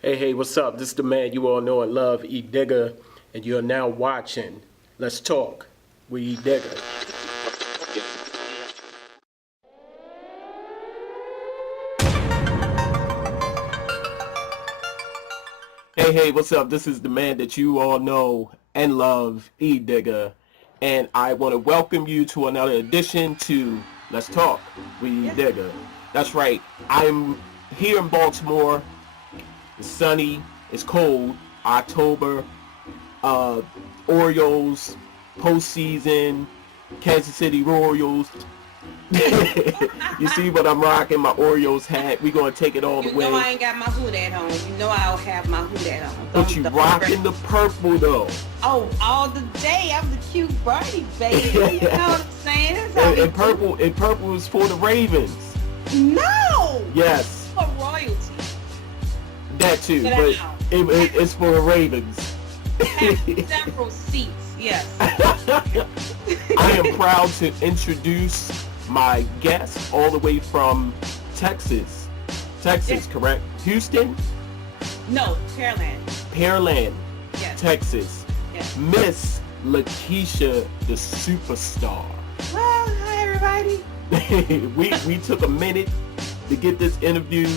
Hey, what's up? This is the man you all know and love, Edigga, and you're now watching Let's Talk with Edigga. Hey, what's up? This is the man that you all know and love, Edigga, and I want to welcome you to another edition to Let's Talk with Edigga. That's right, I'm here in Baltimore. It's sunny, it's cold, October, Orioles, postseason, Kansas City Royals. You see what I'm rocking, my Orioles hat. We're going to take it all the way. You know I ain't got my hood at home. You know I'll have my hood at home. But you rocking the purple though. Oh, all the day. I'm the cute birdie, baby. You know what I'm saying? And purple is for the Ravens. No! Yes. For royalty. That too, but it's for the Ravens. Have several seats, yes. I am proud to introduce my guest all the way from Texas. Texas, correct? Houston? No, Pearland. Pearland, yes. Texas. Yes. Miss Lakisha the Superstar. Well, hi everybody. we took a minute to get this interview,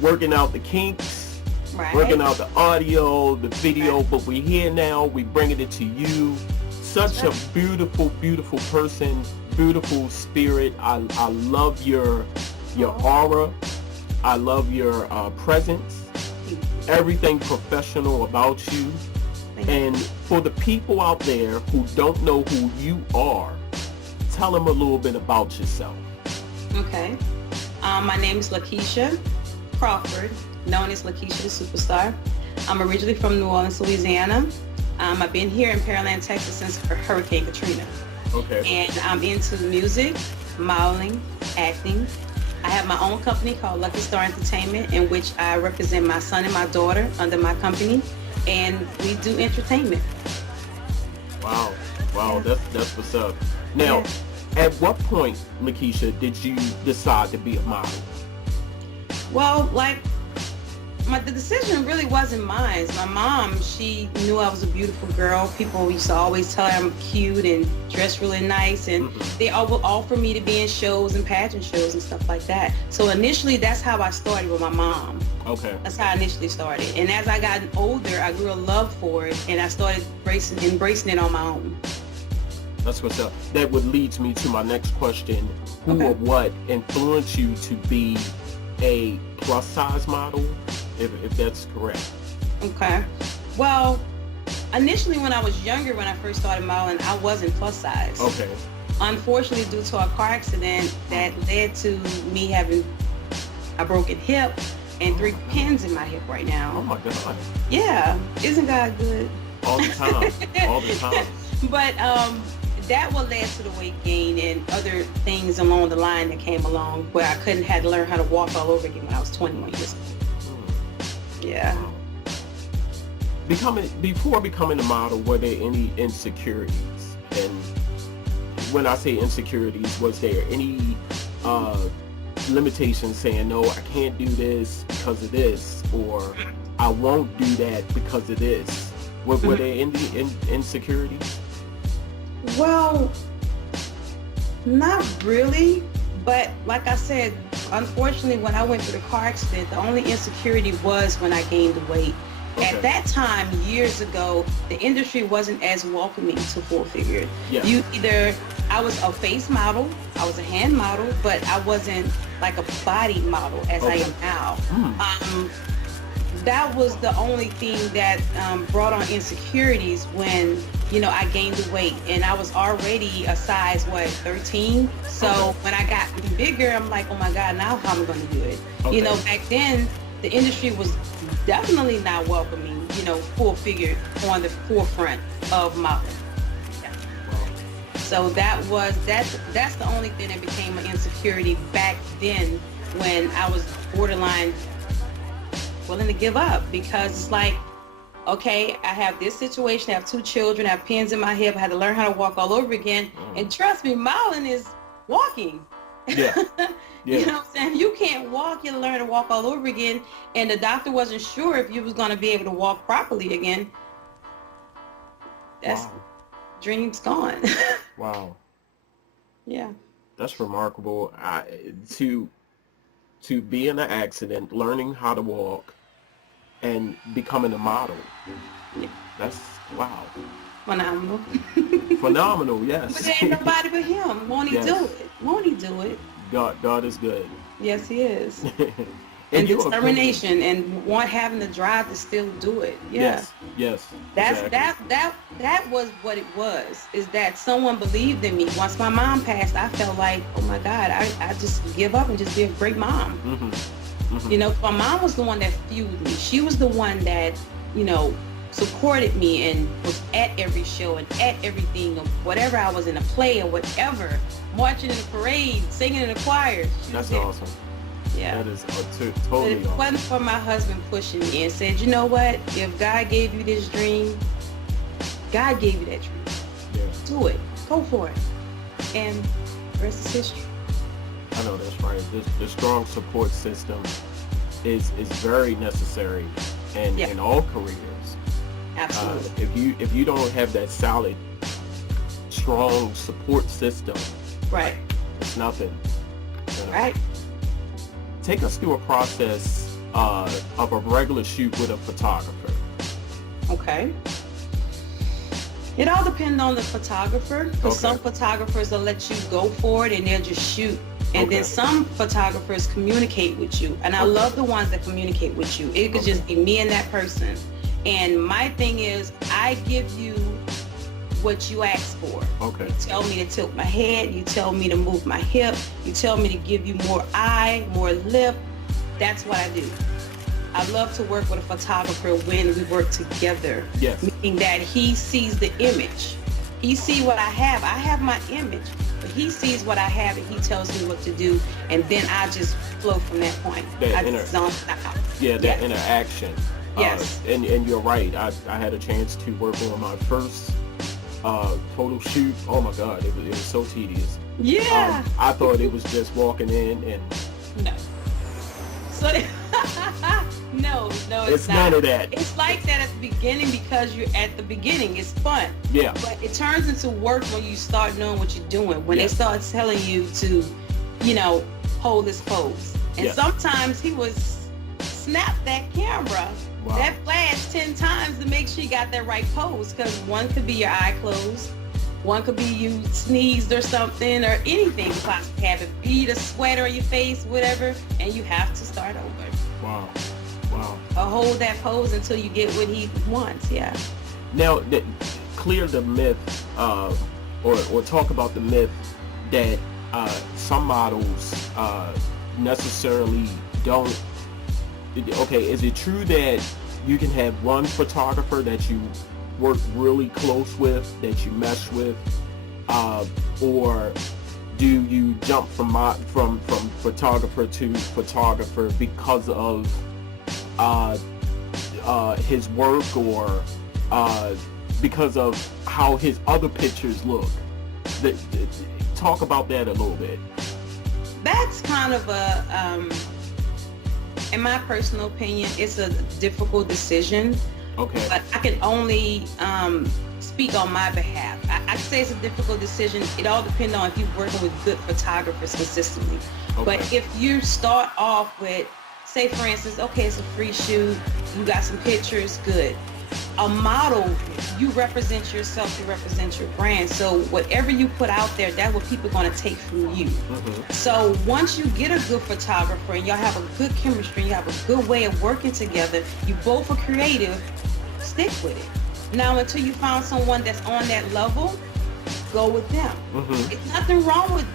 working out the kinks, right. Working out the audio, the video, right. But we're here now, we bringing it to you. Such a beautiful person, beautiful spirit. I love your aura. I love your presence. Everything professional about you. And for the people out there who don't know who you are, tell them a little bit about yourself. Okay. My name is Lakisha Crawford, known as Lakisha the Superstar. I'm originally from New Orleans, Louisiana. I've been here in Pearland, Texas since Hurricane Katrina. Okay. And I'm into music, modeling, acting. I have my own company called Lucky Star Entertainment, in which I represent my son and my daughter under my company, and we do entertainment. Wow, that's what's up. Now, at what point, Lakisha, did you decide to be a model? Well, the decision really wasn't mine. My mom, she knew I was a beautiful girl. People used to always tell her I'm cute and dress really nice, and they all would offer me to be in shows and pageant shows and stuff like that. So initially, that's how I started with my mom. Okay. That's how I initially started. And as I got older, I grew a love for it, and I started embracing it on my own. That's what's up. That would lead me to my next question. Who or what influenced you to be a plus size model, if that's correct? Okay. Well, initially when I was younger, when I first started modeling, I wasn't plus size. Okay. Unfortunately, due to a car accident that led to me having a broken hip and 3 pins in my hip right now. Oh my God. Yeah. Isn't God good? All the time. All the time. But that will lead to the weight gain and other things along the line that came along where I had to learn how to walk all over again when I was 21 years old. Yeah. Before becoming a model, were there any insecurities? And when I say insecurities, was there any limitations saying, no, I can't do this because of this, or I won't do that because of this? Were there any insecurities? Well, not really, but like I said, unfortunately, when I went through the car accident, the only insecurity was when I gained the weight. Okay. At that time, years ago, the industry wasn't as welcoming to full figure. Yeah. I was a face model, I was a hand model, but I wasn't like a body model as I am now. That was the only thing that brought on insecurities when, I gained the weight, and I was already a size, 13? So when I got bigger, I'm like, oh my God, now how am I going to do it? Okay. Back then, the industry was definitely not welcoming, full figure on the forefront of modeling. Yeah. So that's the only thing that became an insecurity back then when I was borderline willing to give up, because it's like, okay, I have this situation, I have 2 children, I have pins in my hip, I had to learn how to walk all over again, and trust me, modeling is walking. Yeah. Yeah. You know what I'm saying? If you can't walk, you learn to walk all over again, and the doctor wasn't sure if you was going to be able to walk properly again. That's Wow. dreams gone. Wow. Yeah. That's remarkable. To be in an accident, learning how to walk, and becoming a model. Yeah. That's wow. Phenomenal. Phenomenal, yes. But there ain't nobody but him. Won't he Yes. do it? Won't he do it? God is good. Yes, he is. And And determination and having the drive to still do it. Yeah. Yes. That's Exactly. that was what it was. Is that someone believed in me. Once my mom passed, I felt like, oh my God, I just give up and just be a great mom. Mm-hmm. You know, my mom was the one that fueled me. She was the one that, you know, supported me and was at every show and at everything, or whatever I was in a play or whatever, marching in the parade, singing in the choir. That's awesome. Yeah. That is But totally if it awesome. wasn't for my husband pushing me and said, you know what, if God gave you this dream, God gave you that dream. Yeah. Do it. Go for it. And the rest is history. I know that's right. The strong support system is very necessary in all careers. Absolutely. If you don't have that solid, strong support system, Right. it's nothing. Right. Take us through a process of a regular shoot with a photographer. Okay. It all depends on the photographer, because some photographers will let you go for it and they'll just shoot. And then some photographers communicate with you. And I love the ones that communicate with you. It could just be me and that person. And my thing is, I give you what you ask for. Okay. You tell me to tilt my head. You tell me to move my hip. You tell me to give you more eye, more lip. That's what I do. I love to work with a photographer when we work together. Yes. Meaning that he sees the image. He sees what I have. I have my image, but he sees what I have and he tells me what to do, and then I just flow from that point. I just don't stop. Yeah, that interaction. Yes. And you're right. I had a chance to work on my first photo shoot. Oh my God, it was so tedious. Yeah. I thought it was just walking in and no. So no, it's not. None of that. It's like that at the beginning because you're at the beginning. It's fun. Yeah. But it turns into work when you start knowing what you're doing. When they start telling you to, you know, hold this pose. And sometimes he would snap that camera, that flash 10 times to make sure you got that right pose. Because one could be your eye closed. One could be you sneezed or something, or anything you possibly have. It be the sweater on your face, whatever, and you have to start over. Wow. Or hold that pose until you get what he wants. Yeah. Now, clear the myth, or talk about the myth that some models necessarily don't. Okay, is it true that you can have one photographer that you work really close with, that you mesh with, or do you jump from photographer to photographer because of his work, or because of how his other pictures look? Talk about that a little bit. That's kind of a, in my personal opinion, it's a difficult decision. Okay. But I can only speak on my behalf. I say it's a difficult decision. It all depends on if you're working with good photographers consistently. Okay. But if you start off with, say for instance, okay, it's a free shoot, you got some pictures, good. A model, you represent yourself, you represent your brand. So whatever you put out there, that's what people are going to take from you. Mm-hmm. So once you get a good photographer and y'all have a good chemistry, you have a good way of working together, you both are creative, stick with it. Now, until you find someone that's on that level, go with them. Mm-hmm. It's nothing wrong with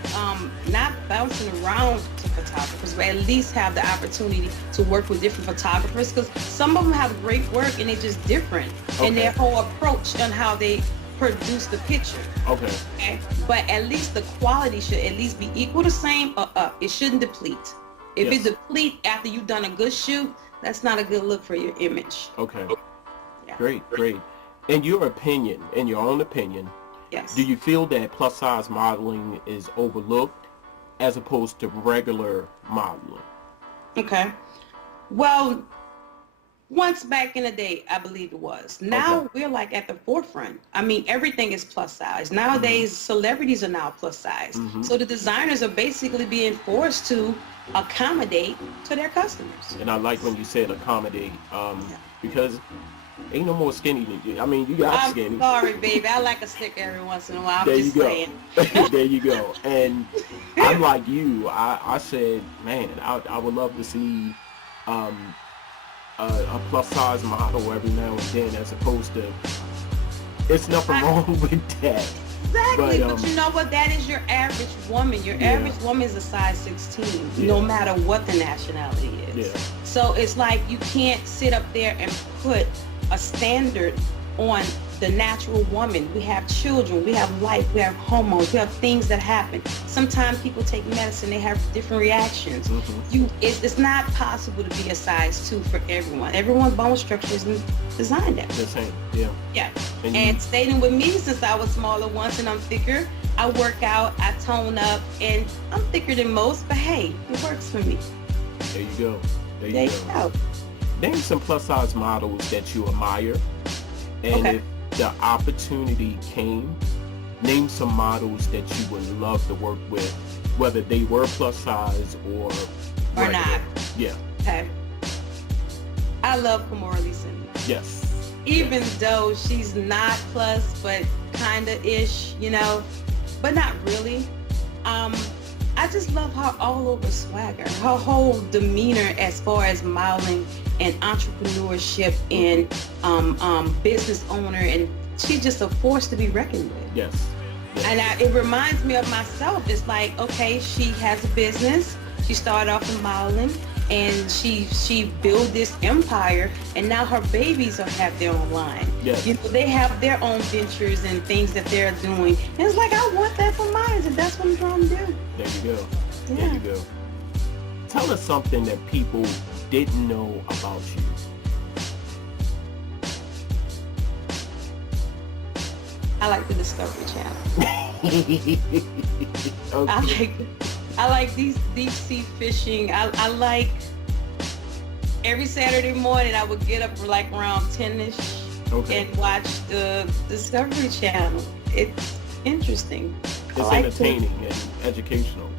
not bouncing around to photographers, but at least have the opportunity to work with different photographers, because some of them have great work and they're just different in their whole approach on how they produce the picture. Okay. But at least the quality should at least be equal to same or up. It shouldn't deplete. If it deplete after you've done a good shoot, that's not a good look for your image. Okay. Yeah. Great. In your opinion, in your own opinion, Yes. do you feel that plus size modeling is overlooked as opposed to regular modeling? Okay. Well, once back in the day, I believe it was. Now Okay. we're like at the forefront. I mean, everything is plus size. Nowadays, celebrities are now plus size. Mm-hmm. So the designers are basically being forced to accommodate to their customers. And I like when you said accommodate, Yeah. because ain't no more skinny than you. I mean, you got I'm skinny. sorry, baby. I like a stick every once in a while. I'm There you just go. saying. There you go. And I'm like you. I said, man, I would love to see a plus size model every now and then, as opposed to, it's nothing wrong with that. Exactly, But, but you know what? That is your average woman. Your Yeah. average woman is a size 16, Yeah. no matter what the nationality is. Yeah. So it's like you can't sit up there and put a standard on the natural woman. We have children, we have life, we have hormones, we have things that happen. Sometimes people take medicine, they have different reactions. Mm-hmm. It's not possible to be a size 2 for everyone. Everyone's bone structure isn't designed that way. The same. Yeah. Yeah. And And staying with me since I was smaller once and I'm thicker, I work out, I tone up, and I'm thicker than most, but hey, it works for me. there you go. There There you you go. go. Name some plus size models that you admire, and Okay. if the opportunity came, name some models that you would love to work with, whether they were plus size or regular. not. Yeah. Okay. I love Kimora Lee Simmons. Yes. Even Yes. though she's not plus, but kinda-ish, you know, but not really. I just love her all over swagger. Her whole demeanor as far as modeling and entrepreneurship and business owner, and she's just a force to be reckoned with. Yes. Yes. And it reminds me of myself. It's like, okay, she has a business. She started off in modeling, and she built this empire, and now her babies have their own line. Yes. You know, they have their own ventures and things that they're doing. And it's like, I want that for mine, and that's what I'm trying to do. There you go. Yeah. There you go. Tell us something that people didn't know about you. I like the Discovery Channel. Okay. I like these deep sea fishing. I like every Saturday morning I would get up for like around 10ish Okay. and watch the Discovery Channel. It's interesting. I It's like entertaining and educational.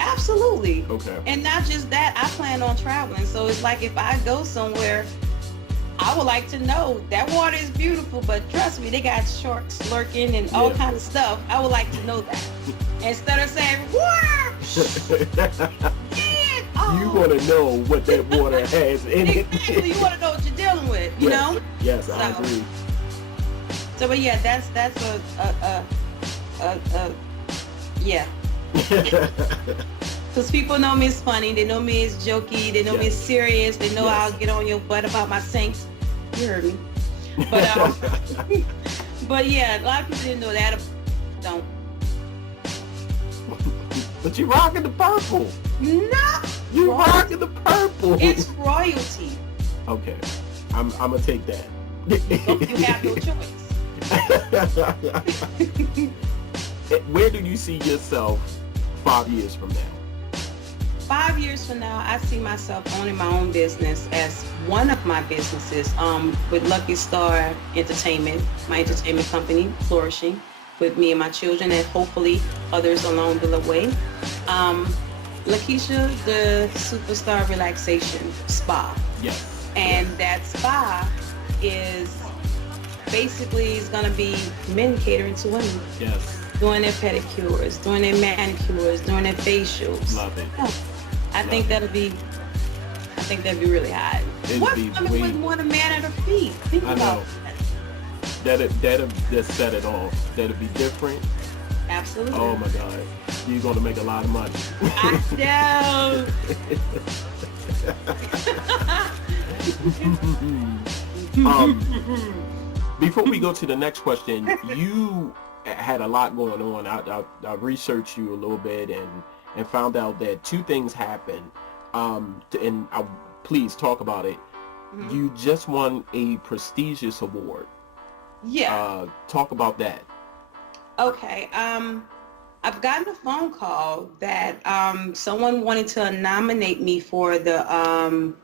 Absolutely. Okay. And not just that, I plan on traveling. So it's like if I go somewhere, I would like to know that water is beautiful, but trust me, they got sharks lurking and all Yeah. kind of stuff. I would like to know that. Instead of saying, water! Man, oh. You want to know what that water has in it. Exactly. You want to know what you're dealing with, you Yes. know? Yes, I So- agree. So, but yeah, that's yeah. Because people know me as funny, they know me as jokey, they know me as serious, they know Yes. I'll get on your butt about my Saints. You heard me. But but yeah, a lot of people didn't know that. Don't. But you rocking the purple. No. You Royalty. rocking the purple. It's royalty. Okay. I'm gonna take that. You have no choice. Where do you see yourself 5 years from now? 5 years from now, I see myself owning my own business as one of my businesses with Lakisha Entertainment, my entertainment company, flourishing with me and my children, and hopefully others along the way. Lakisha, the Superstar Relaxation Spa. Yes. And that spa is basically going to be men catering to women. Yes. Doing their pedicures, doing their manicures, doing their facials. Love it. Yeah. I think that'd be really hot. It'd What be woman way- wouldn't want a man at her feet? Think I about know. that. That'll just set it off. That'll be different. Absolutely. Oh my God. You're gonna make a lot of money. I know. Before we go to the next question, you had a lot going on. I researched you a little bit and found out that two things happened. Please talk about it. Mhm. You just won a prestigious award. Yeah. Talk about that. Okay. I've gotten a phone call that someone wanted to nominate me for the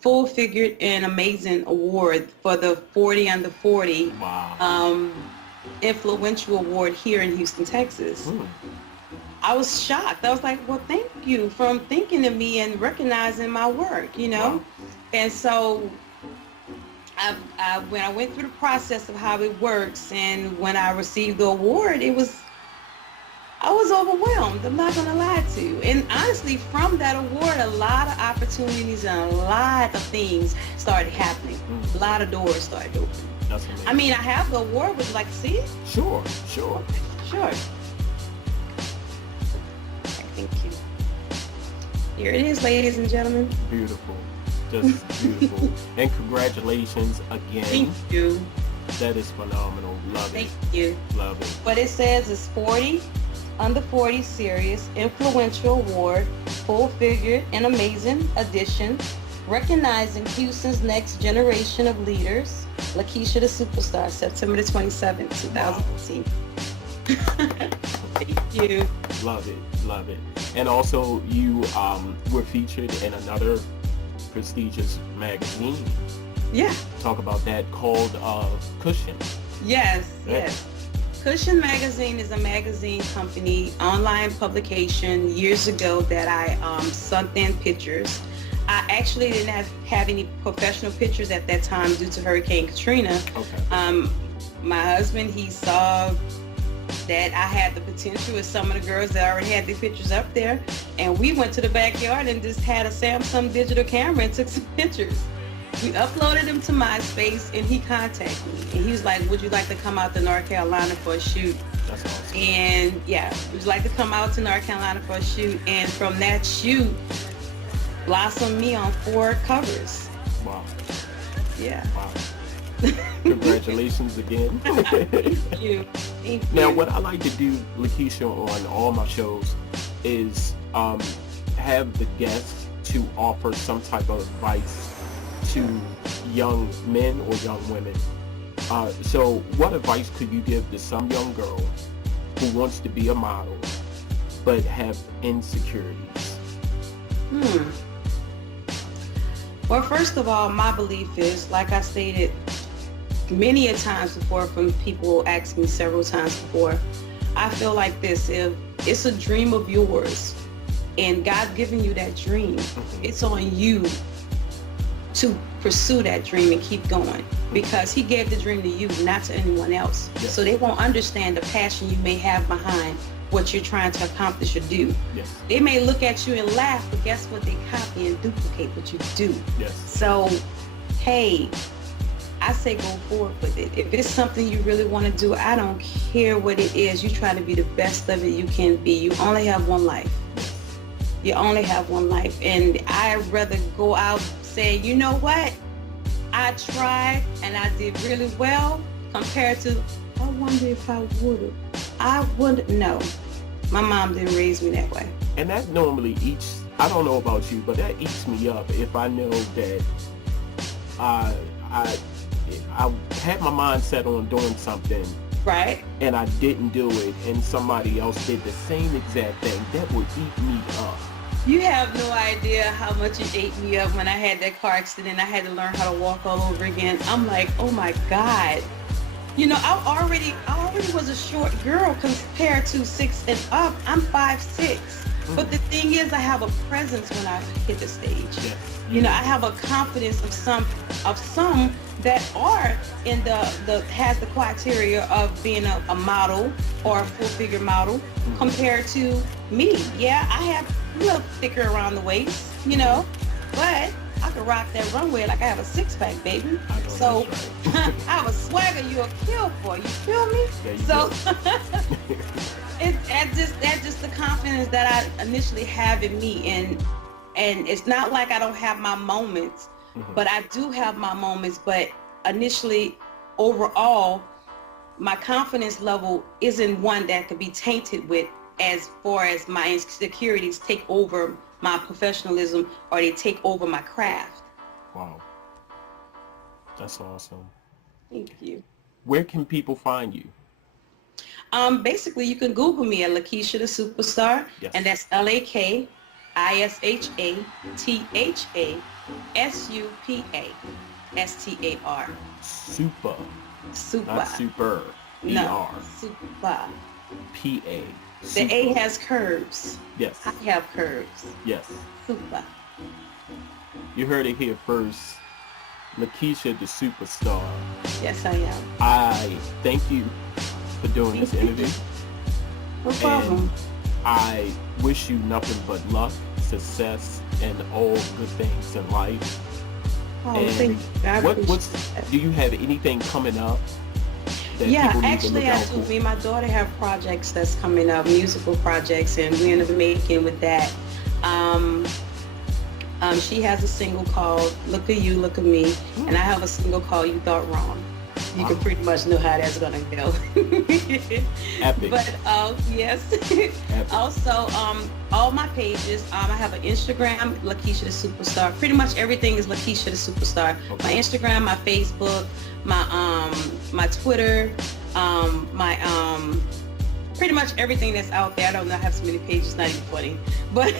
Full Figured and Amazing Award for the 40 under 40 Wow. influential award here in Houston, Texas. I was shocked. I was like, well, thank you for thinking of me and recognizing my work, you know? Wow. And so when I went through the process of how it works and when I received the award, I was overwhelmed. I'm not going to lie to you. And honestly, from that award, a lot of opportunities and a lot of things started happening. A lot of doors started opening. That's amazing. I mean, I have the award. Would you like to see it? Sure, sure. Sure. Thank you. Here it is, ladies and gentlemen. Beautiful. Just beautiful. And congratulations again. Thank you. That is phenomenal. Love it. Thank you. Love it. What it says is 40 Under 40 Serious Influential Award, Full Figured and Amazing Edition, recognizing Houston's next generation of leaders. Lakisha Tha Supastar, September the 27th, 2018. Thank you. Love it. Love it. And also, you were featured in another prestigious magazine. Yeah. Talk about that, called Cushion. Yes, Yeah. yes. Cushion Magazine is a magazine company, online publication years ago that I sent in pictures. I actually didn't have any professional pictures at that time due to Hurricane Katrina. Okay. My husband, he saw that I had the potential with some of the girls that already had their pictures up there, and we went to the backyard and just had a Samsung digital camera and took some pictures. We uploaded them to MySpace, and he contacted me, and he was like, would you like to come out to North Carolina for a shoot? That's awesome. And yeah, would you like to come out to North Carolina for a shoot? And from that shoot, blossomed me on 4 covers. Wow. Yeah. Wow. Congratulations again. Thank you. Thank you. Now, what I like to do, Lakisha, on all my shows is have the guests to offer some type of advice to young men or young women. So what advice could you give to some young girl who wants to be a model but have insecurities? Well, first of all, my belief is, like I stated many a times before, from people ask me several times before, I feel like this: if it's a dream of yours and God's given you that dream, it's on you to pursue that dream and keep going, because he gave the dream to you, not to anyone else. Yes. So they won't understand the passion you may have behind what you're trying to accomplish or do. Yes. They may look at you and laugh, but guess what? They copy and duplicate what you do. Yes. So, hey, I say go forward with it. If it's something you really want to do, I don't care what it is. You try to be the best of it you can be. You only have one life. You only have one life. And I'd rather go out saying, you know what? I tried and I did really well, compared to, I wonder if I would have. I wouldn't. No. My mom didn't raise me that way. And that normally eats, I don't know about you, but that eats me up if I know that I had my mind set on doing something, right, and I didn't do it, and somebody else did the same exact thing. That would eat me up. You have no idea how much it ate me up when I had that car accident. I had to learn how to walk all over again. I'm like, oh my God. You know, I already was a short girl compared to 6 and up. I'm 5'6". But the thing is, I have a presence when I hit the stage. Yes. You know, I have a confidence of some that are in has the criteria of being a model or a full figure model, compared to me. Yeah, I have a little thicker around the waist, you know, but I can rock that runway like I have a 6-pack, baby. So Right. I have a swagger you'll kill for. You feel me? There you So go. that's just the confidence that I initially have in me, and it's not like I don't have my moments, but I do have my moments. But initially, overall, my confidence level isn't one that could be tainted with, as far as my insecurities take over my professionalism or they take over my craft. Wow. That's awesome. Thank you. Where can people find you? Basically, you can Google me at Lakisha the Superstar, Yes. and that's LAKISHATHASUPASTAR. Super, Super. not super. No, ER. super. PA. The A has curves. Yes. I have curves. Yes. Super. You heard it here first. Lakisha the Superstar. Yes, I am. I thank you for doing this interview. No problem. And I wish you nothing but luck, success, and all good things in life. Oh, And thank you. I appreciate that. do you have anything coming up that Yeah, people need actually, to look I out do. for? Me and my daughter have projects that's coming up, musical projects, and we're in the making with that. She has a single called "Look at You, Look at Me," and I have a single called "You Thought Wrong." You can pretty much know how that's gonna go. Epic. But yes. Epic. Also, all my pages. I have an Instagram, Lakisha the Superstar. Pretty much everything is Lakisha the Superstar. Okay. My Instagram, my Facebook, my Twitter, pretty much everything that's out there. I don't know, I have so many pages, not even funny. But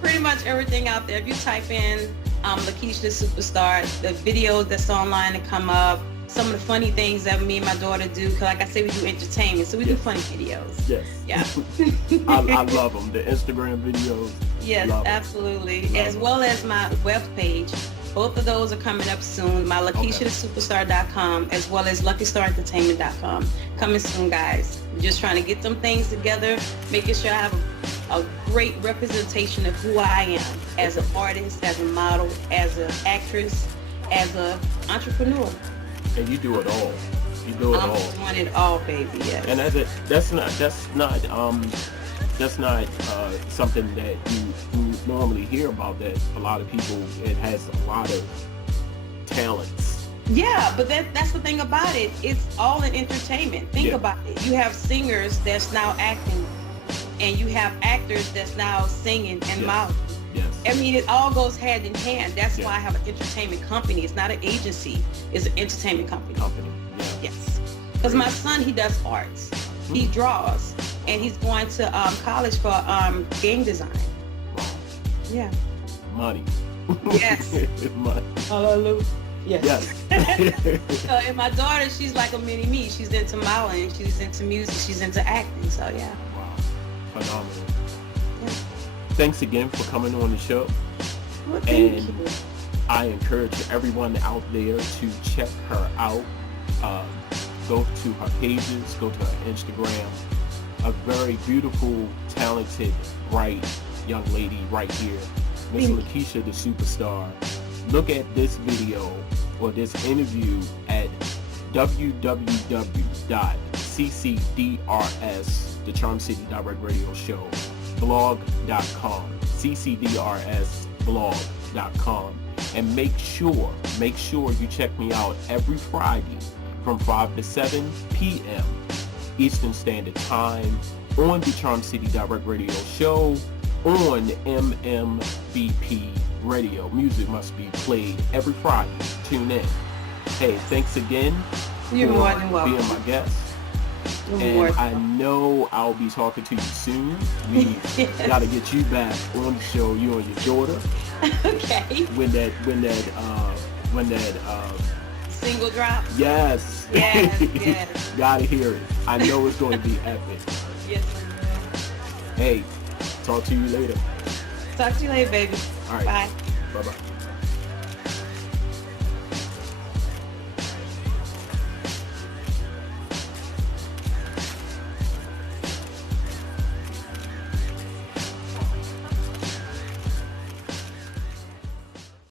pretty much everything out there. If you type in Lakisha the Superstar, the videos that's online that come up, some of the funny things that me and my daughter do, because like I say, we do entertainment, so we do funny videos. Yes. Yeah. I love them. The Instagram videos. Yes, Love 'em. absolutely. Love As 'em. well as my web page. Both of those are coming up soon. My LakishaTheSuperstar.com as well as LuckyStarEntertainment.com. Coming soon, guys. I'm just trying to get them things together, making sure I have a great representation of who I am as an artist, as a model, as an actress, as an entrepreneur. And you do it all. You do it I'm all. doing it all, baby. Yes. And that's not something that you normally hear about. That a lot of people, it has a lot of talents. Yeah, but that's the thing about it. It's all in entertainment. Think about it. You have singers that's now acting, and you have actors that's now singing and modeling. Yes. I mean, it all goes hand in hand. That's why I have an entertainment company. It's not an agency. It's an entertainment company. Yeah. Yes. Because my son, he does arts. He draws, and he's going to college for game design. Wow. Yeah. Money. Yes. Money. Hallelujah. Yes. Yes. So, and my daughter, she's like a mini me. She's into modeling. She's into music. She's into acting. So, yeah. Wow. Phenomenal. Yeah. Thanks again for coming on the show. Well, thank you. I encourage everyone out there to check her out. Go to her pages, go to her Instagram. A very beautiful, talented, bright young lady right here, Miss Lakisha the Superstar. Look at this video or this interview at www.ccdrs, the Charm City Direct Radio Show, blog.com, ccdrsblog.com, and make sure you check me out every Friday from 5 to 7 p.m. Eastern Standard Time on the Charm City Direct Radio Show on MMBP Radio. Music must be played every Friday. Tune in. Hey, thanks again You're for more than welcome. being my guest. You're And more I know I'll be talking to you soon. We gotta get you back on the show, you and your daughter. Okay. When that Single drop. yes. Yes, yes. Gotta hear it. I know it's going to be epic. Yes. Hey, talk to you later. Talk to you later, baby. All right. Bye. Bye-bye.